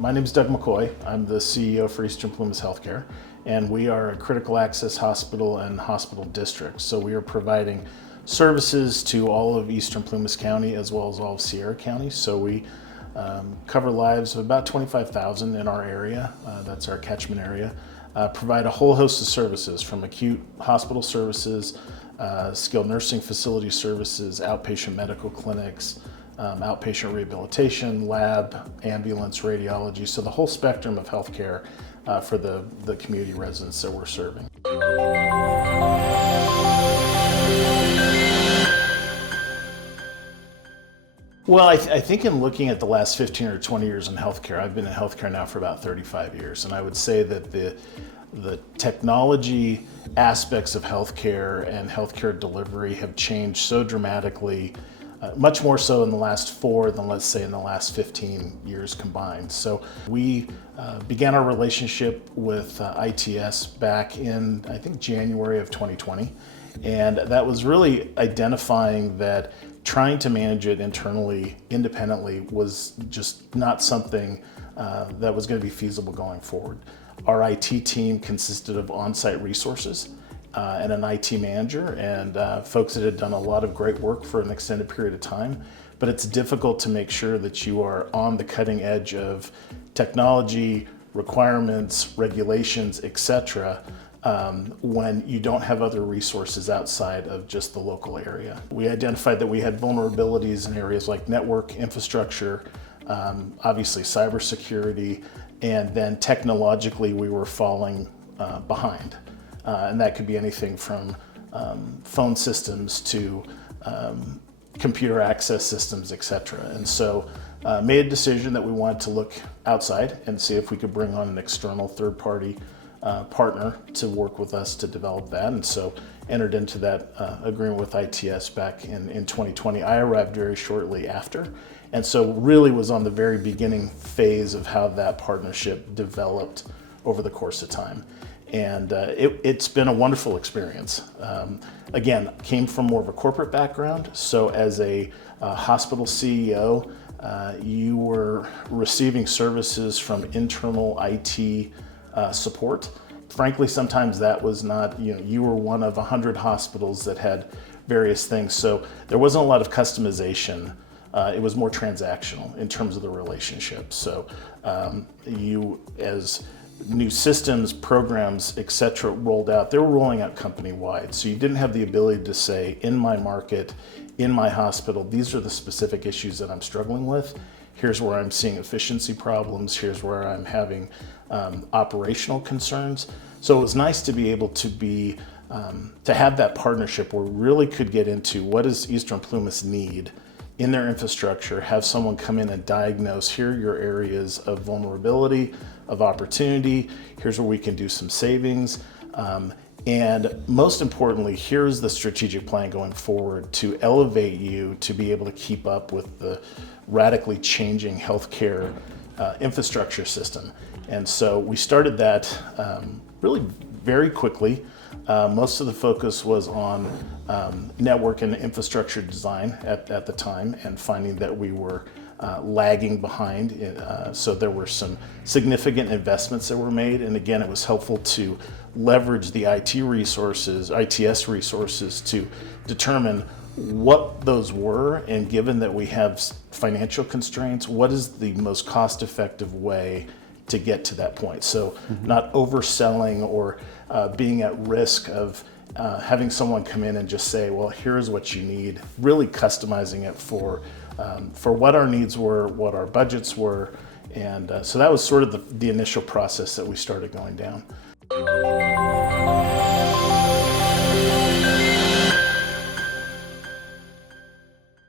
My name is Doug McCoy. I'm the CEO for Eastern Plumas Health Care, and we are a critical access hospital and hospital district. So we are providing services to all of Eastern Plumas County as well as all of Sierra County. So we cover lives of about 25,000 in our area. That's our catchment area. Provide a whole host of services from acute hospital services, skilled nursing facility services, outpatient medical clinics, outpatient rehabilitation, lab, ambulance, radiology. So the whole spectrum of healthcare for the community residents that we're serving. Well, I think in looking at the last 15 or 20 years in healthcare, I've been in healthcare now for about 35 years, and I would say that the technology aspects of healthcare and healthcare delivery have changed so dramatically, much more so in the last 4 than, let's say, in the last 15 years combined. So we began our relationship with ITS back in, I think, January of 2020, and that was really identifying that trying to manage it internally, independently, was just not something that was going to be feasible going forward. Our IT team consisted of on-site resources and an IT manager and folks that had done a lot of great work for an extended period of time. But it's difficult to make sure that you are on the cutting edge of technology, requirements, regulations, etc., when you don't have other resources outside of just the local area. We identified that we had vulnerabilities in areas like network infrastructure, obviously cybersecurity, and then technologically we were falling behind. And that could be anything from phone systems to computer access systems, etc. And so made a decision that we wanted to look outside and see if we could bring on an external third-party partner to work with us to develop that, and so entered into that agreement with ITS back in 2020. I arrived very shortly after, and so really was on the very beginning phase of how that partnership developed over the course of time. And it's been a wonderful experience. Again, came from more of a corporate background, so as a hospital CEO, you were receiving services from internal IT support. Frankly, sometimes that was not, you were one of 100 hospitals that had various things. So there wasn't a lot of customization. It was more transactional in terms of the relationship. So you, as new systems, programs, etc. rolled out, they were rolling out company-wide. So you didn't have the ability to say, in my market, in my hospital, these are the specific issues that I'm struggling with. Here's where I'm seeing efficiency problems. Here's where I'm having operational concerns. So it was nice to be able to have that partnership where we really could get into what does Eastern Plumas need in their infrastructure, have someone come in and diagnose, here are your areas of vulnerability, of opportunity, here's where we can do some savings. And most importantly, here's the strategic plan going forward to elevate you to be able to keep up with the radically changing healthcare infrastructure system. And so we started that really very quickly. Most of the focus was on network and infrastructure design at the time, and finding that we were lagging behind. So there were some significant investments that were made. And again, it was helpful to leverage the ITS resources to determine what those were, and given that we have financial constraints, what is the most cost-effective way to get to that point? So not overselling or being at risk of having someone come in and just say, well, here's what you need, really customizing it for what our needs were, what our budgets were. And so that was sort of the initial process that we started going down.